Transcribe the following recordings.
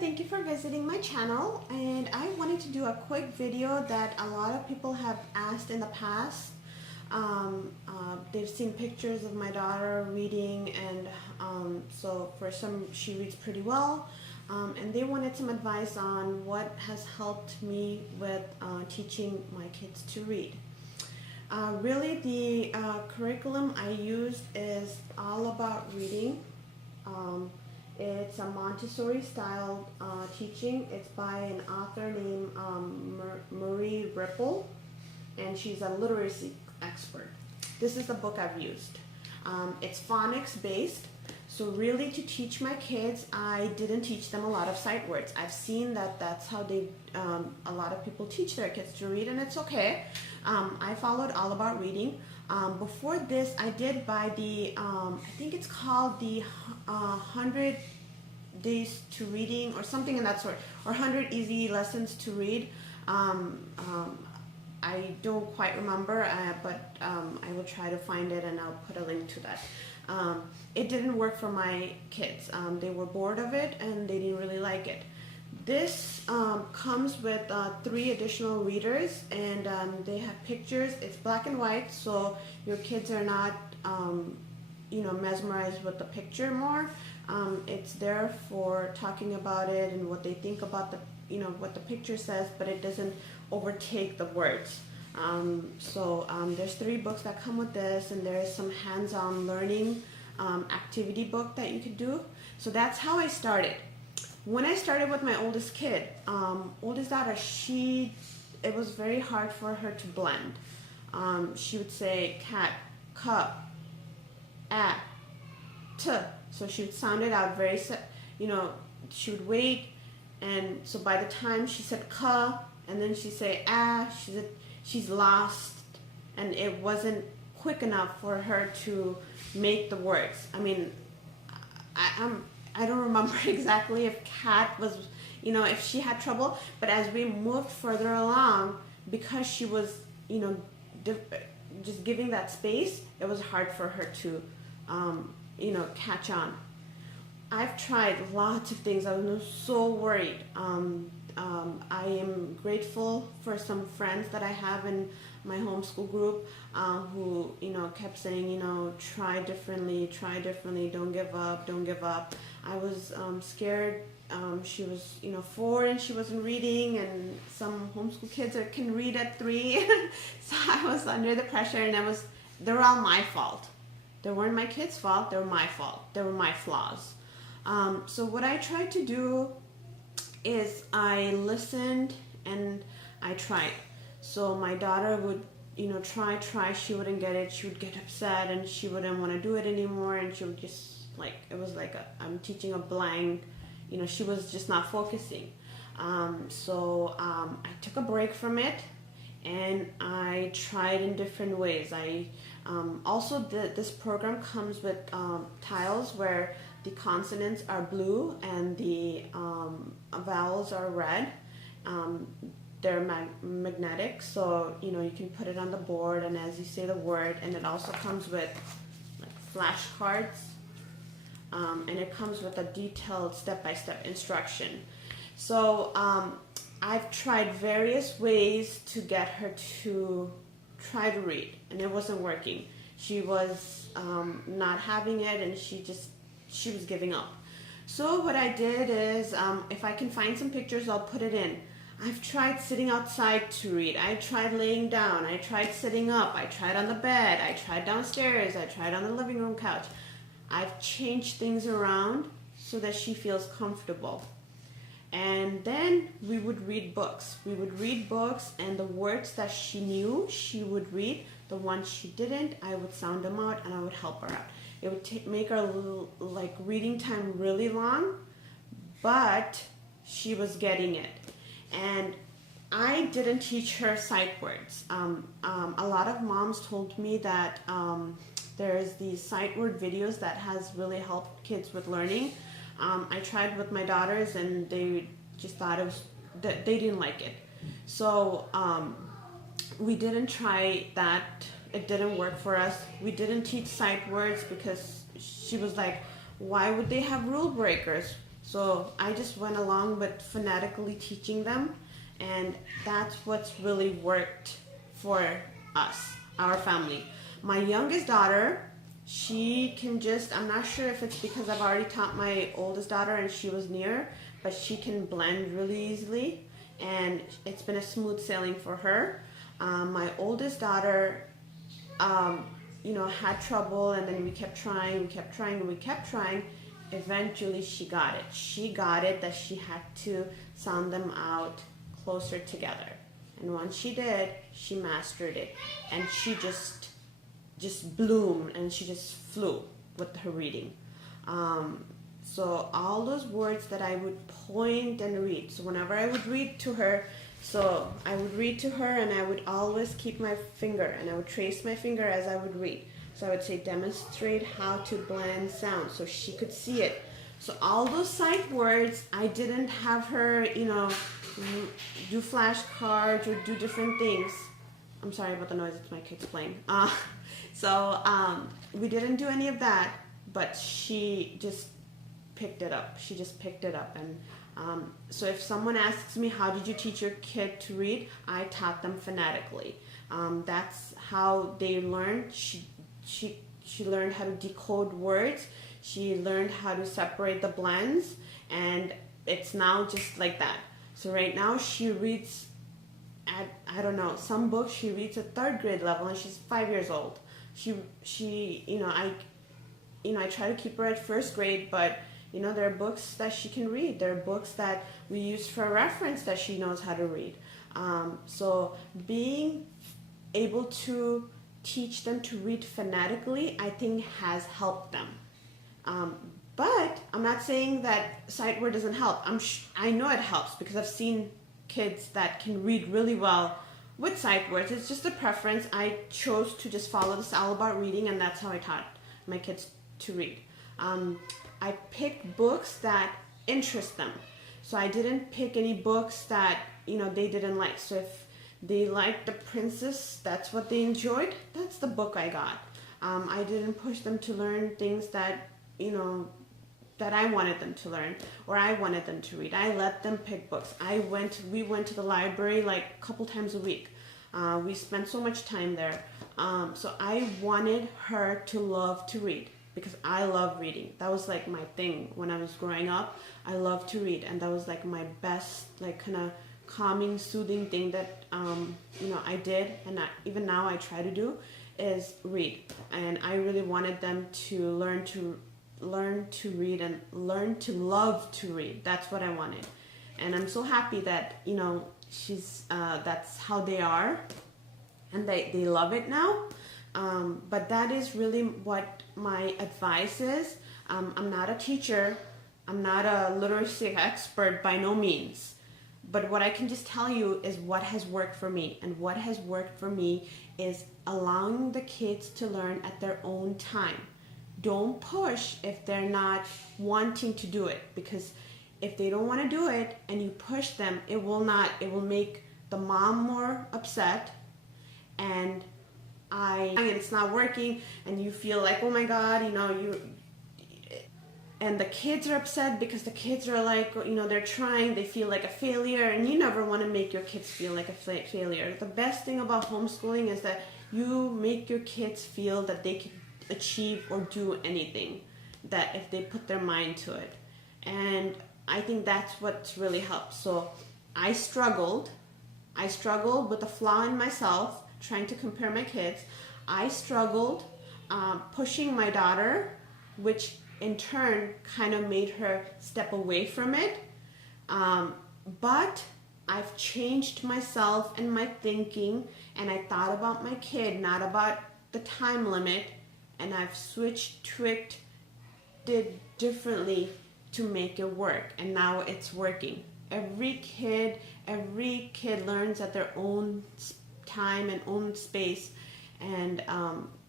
thank you for visiting my channel, and I wanted to do a quick video that a lot of people have asked in the past. They've seen pictures of my daughter reading, and so for some she reads pretty well, and they wanted some advice on what has helped me with teaching my kids to read. Really the curriculum I used is all about reading. It's a Montessori style teaching. It's by an author named Marie Rippel, and she's a literacy expert. This is the book I've used. It's phonics based, so really to teach my kids, I didn't teach them a lot of sight words. I've seen that that's how a lot of people teach their kids to read, and it's okay. I followed all about reading. Before this, I did buy the, I think it's called the 100 Days to Reading or something in that sort, or 100 Easy Lessons to Read. I don't quite remember, but I will try to find it and I'll put a link to that. It didn't work for my kids. They were bored of it and they didn't really like it. This comes with 3 additional readers, and they have pictures. It's black and white, so your kids are not mesmerized with the picture more. It's there for talking about it and what they think about the what the picture says, but it doesn't overtake the words. There's 3 books that come with this, and there's some hands-on learning activity book that you could do. So that's how I started. When I started with my oldest kid, oldest daughter, it was very hard for her to blend. She would say cat, cup, at, t. So she would sound it out very, she would wait, and so by the time she said ka, and then she'd say she's lost, and it wasn't quick enough for her to make the words. I mean, I don't remember exactly if cat was, if she had trouble, but as we moved further along, because she was, just giving that space, it was hard for her to, catch on. I've tried lots of things. I was so worried. I am grateful for some friends that I have in my homeschool group who, kept saying, try differently, don't give up. I was scared. She was, 4 and she wasn't reading, and some homeschool kids can read at 3. So I was under the pressure, and they were all my fault. They weren't my kids' fault. They were my fault. They were my flaws. So what I tried to do is I listened and I tried. So my daughter would, try, she wouldn't get it, she would get upset and she wouldn't want to do it anymore, and she would just it was like I'm teaching a blank, she was just not focusing. I took a break from it and I tried in different ways. This program comes with tiles where the consonants are blue and the vowels are red. They're magnetic, so you can put it on the board, and as you say the word, and it also comes with flashcards, and it comes with a detailed step-by-step instruction. So I've tried various ways to get her to try to read, and it wasn't working. She was not having it, and she was giving up. So what I did is, if I can find some pictures, I'll put it in. I've tried sitting outside to read. I tried laying down. I tried sitting up. I tried on the bed. I tried downstairs. I tried on the living room couch. I've changed things around so that she feels comfortable. And then we would read books. And the words that she knew, she would read. The ones she didn't, I would sound them out and I would help her out. It would make our reading time really long, but she was getting it. And I didn't teach her sight words. A lot of moms told me that there's these sight word videos that has really helped kids with learning. I tried with my daughters, and they just thought they didn't like it. So we didn't try that. It didn't work for us. We didn't teach sight words because she was like, why would they have rule breakers? So I just went along with phonetically teaching them, and that's what's really worked for us, our family. My youngest daughter, she can just, I'm not sure if it's because I've already taught my oldest daughter and she was near, but she can blend really easily, and it's been a smooth sailing for her. My oldest daughter, had trouble, and then we kept trying, and we kept trying. Eventually she got it. She got it that she had to sound them out closer together. And once she did, she mastered it. And she just bloomed, and she just flew with her reading. So all those words that I would point and read. So whenever I would read to her, so I would read to her, and I would always keep my finger, and I would trace my finger as I would read. So I would say, demonstrate how to blend sound, so she could see it. So all those sight words, I didn't have her, do flashcards or do different things. I'm sorry about the noise, it's my kids playing. We didn't do any of that, but she just picked it up. She just picked it up. And so if someone asks me, how did you teach your kid to read? I taught them phonetically. That's how they learned. She learned how to decode words. She learned how to separate the blends, and it's now just like that. So right now she reads at, I don't know, some books she reads at 3rd grade level, and she's 5 years old. I try to keep her at 1st grade, but there are books that she can read. There are books that we use for reference that she knows how to read. So being able to teach them to read phonetically, I think, has helped them. But I'm not saying that sight word doesn't help. I know it helps because I've seen kids that can read really well with sight words. It's just a preference. I chose to just follow this all about reading, and that's how I taught my kids to read. I picked books that interest them. So I didn't pick any books that, they didn't like. So if they liked The Princess, that's what they enjoyed, that's the book I got. I didn't push them to learn things that, that I wanted them to learn, or I wanted them to read. I let them pick books. We went to the library like a couple times a week. We spent so much time there. So I wanted her to love to read, because I love reading. That was like my thing when I was growing up. I loved to read, and that was like my best, like, kind of calming, soothing thing that I did, and even now I try to do, is read. And I really wanted them to learn to read and learn to love to read. That's what I wanted, and I'm so happy that she's that's how they are, and they love it now. But that is really what my advice is. I'm not a teacher. I'm not a literacy expert by no means. But what I can just tell you is what has worked for me. And what has worked for me is allowing the kids to learn at their own time. Don't push if they're not wanting to do it. Because if they don't want to do it and you push them, it will make the mom more upset, and it's not working, and you feel like, oh my God, and the kids are upset because the kids are like, they're trying, they feel like a failure, and you never want to make your kids feel like a failure. The best thing about homeschooling is that you make your kids feel that they can achieve or do anything, that if they put their mind to it. And I think that's what's really helped. So I struggled with a flaw in myself, trying to compare my kids. I struggled pushing my daughter, which in turn kind of made her step away from it. But I've changed myself and my thinking, and I thought about my kid, not about the time limit, and I've tweaked, did differently to make it work, and now it's working. Every kid learns at their own time and own space, and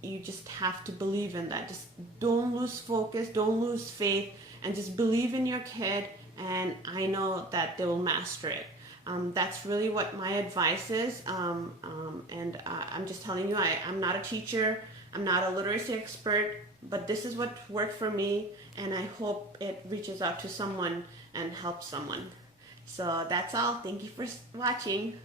you just have to believe in that. Just don't lose focus, don't lose faith, and just believe in your kid, and I know that they will master it. That's really what my advice is, and I'm just telling you, I'm not a teacher. I'm not a literacy expert, but this is what worked for me, and I hope it reaches out to someone and helps someone. So that's all. Thank you for watching.